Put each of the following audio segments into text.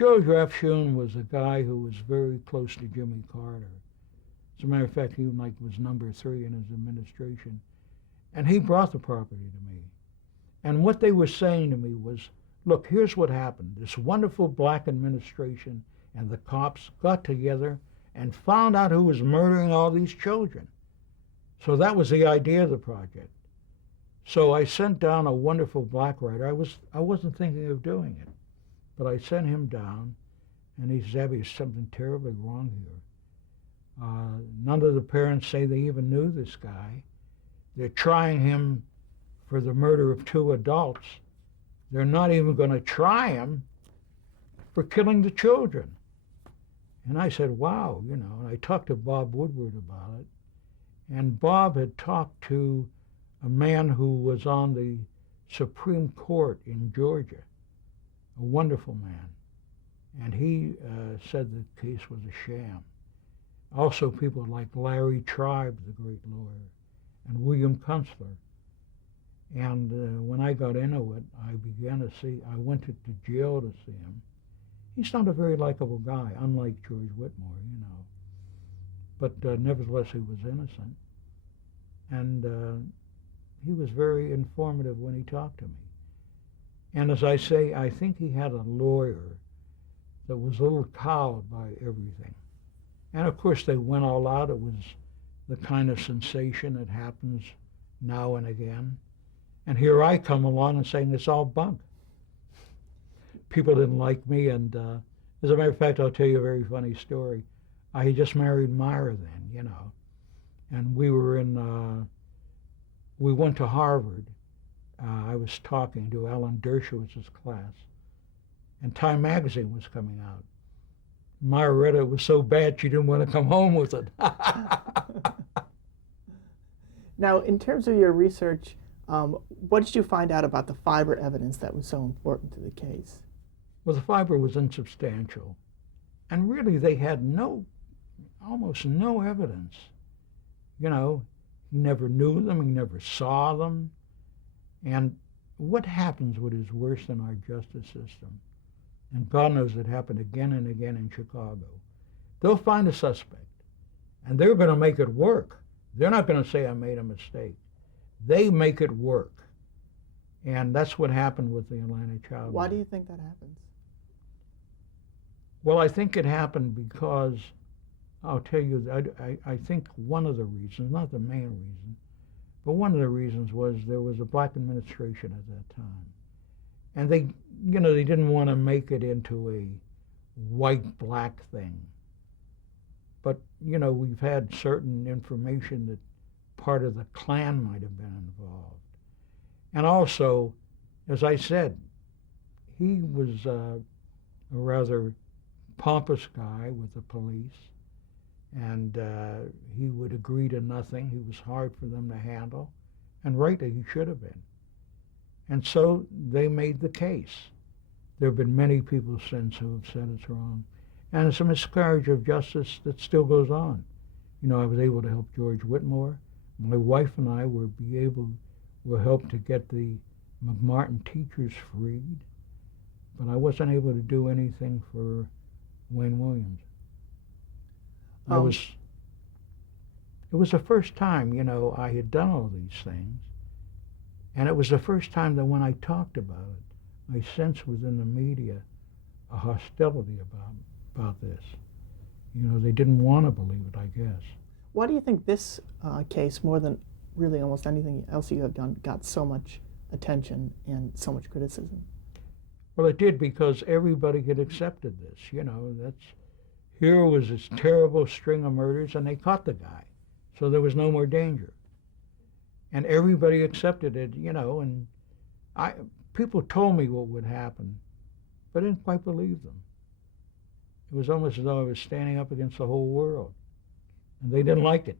George Raphshun was a guy who was very close to Jimmy Carter. As a matter of fact, he was number 3 in his administration. And he brought the property to me. And what they were saying to me was, look, here's what happened. This wonderful black administration and the cops got together and found out who was murdering all these children. So that was the idea of the project. So I sent down a wonderful black writer. I wasn't thinking of doing it, but I sent him down, and he said, there's something terribly wrong here. None of the parents say they even knew this guy. They're trying him for the murder of 2 adults. They're not even going to try him for killing the children. And I said, wow, and I talked to Bob Woodward about it. And Bob had talked to a man who was on the Supreme Court in Georgia, a wonderful man. And he said the case was a sham. Also people like Larry Tribe, the great lawyer, and William Kunstler. And when I got into it, I went to jail to see him. He's not a very likable guy, unlike George Whitmore, But nevertheless, he was innocent. And he was very informative when he talked to me. And as I say, I think he had a lawyer that was a little cowed by everything. And of course, they went all out. It was the kind of sensation that happens now and again. And here I come along and saying it's all bunk. People didn't like me, and as a matter of fact, I'll tell you a very funny story. I had just married Myra then, and we went to Harvard. I was talking to Alan Dershowitz's class, and Time magazine was coming out. Myra read it was so bad she didn't want to come home with it. Now, in terms of your research, what did you find out about the fiber evidence that was so important to the case? Well, the fiber was insubstantial, and really they had almost no evidence. He never knew them, he never saw them, and what happens what is worse than our justice system, and God knows it happened again and again in Chicago. They'll find a suspect, and they're going to make it work. They're not going to say I made a mistake. They make it work. And that's what happened with the Atlanta child. Why do you think that happens? Well, I think it happened because, I'll tell you, I think one of the reasons, not the main reason, but one of the reasons was there was a black administration at that time. And they didn't want to make it into a white-black thing. But, we've had certain information that part of the Klan might have been involved. And also, as I said, he was a rather pompous guy with the police, and he would agree to nothing. He was hard for them to handle, and rightly he should have been. And so they made the case. There have been many people since who have said it's wrong. And it's a miscarriage of justice that still goes on. I was able to help George Whitmore. My wife and I were helped to get the McMartin teachers freed, but I wasn't able to do anything for Wayne Williams. It was the first time, I had done all these things, and it was the first time that when I talked about it, I sensed within the media a hostility about this. They didn't want to believe it, I guess. Why do you think this case, more than really almost anything else you have done, got so much attention and so much criticism? Well, it did because everybody had accepted this. Here was this terrible string of murders, and they caught the guy, so there was no more danger. And everybody accepted it, and people told me what would happen, but I didn't quite believe them. It was almost as though I was standing up against the whole world, and they didn't like it.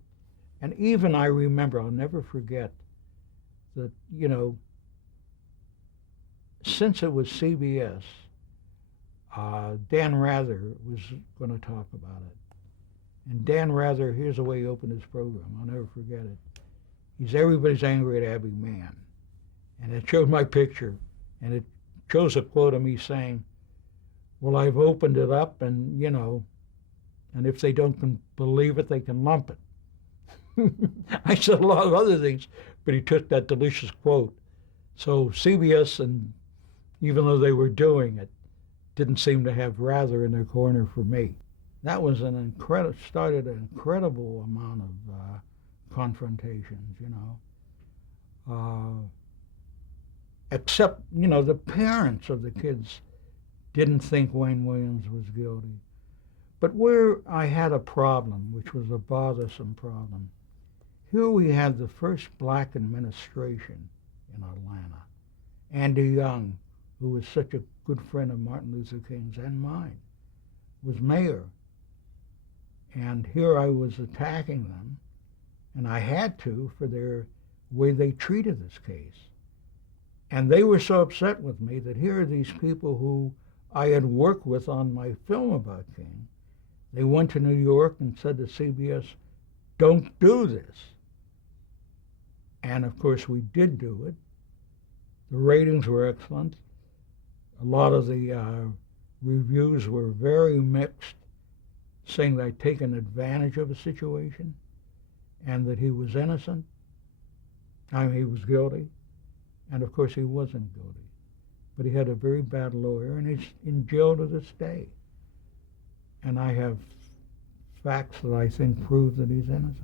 And even I remember, I'll never forget, that, since it was CBS, Dan Rather was going to talk about it. And Dan Rather, here's the way he opened his program. I'll never forget it. He's everybody's angry at Abby Mann. And it showed my picture, and it shows a quote of me saying, Well, I've opened it up, and and if they don't believe it, they can lump it. I said a lot of other things, but he took that delicious quote. So CBS, and even though they were doing it, didn't seem to have rather in their corner for me. That was started an incredible amount of confrontations, except, the parents of the kids didn't think Wayne Williams was guilty. But where I had a problem, which was a bothersome problem, here we had the first black administration in Atlanta. Andy Young, who was such a good friend of Martin Luther King's and mine, was mayor. And here I was attacking them, and I had to for their way they treated this case. And they were so upset with me that here are these people who I had worked with on my film about King. They went to New York and said to CBS, don't do this. And of course we did do it. The ratings were excellent. A lot of the reviews were very mixed, saying that I'd taken advantage of a situation and that he was innocent. He was guilty. And of course he wasn't guilty. But he had a very bad lawyer, and he's in jail to this day. And I have facts that I think prove that he's innocent.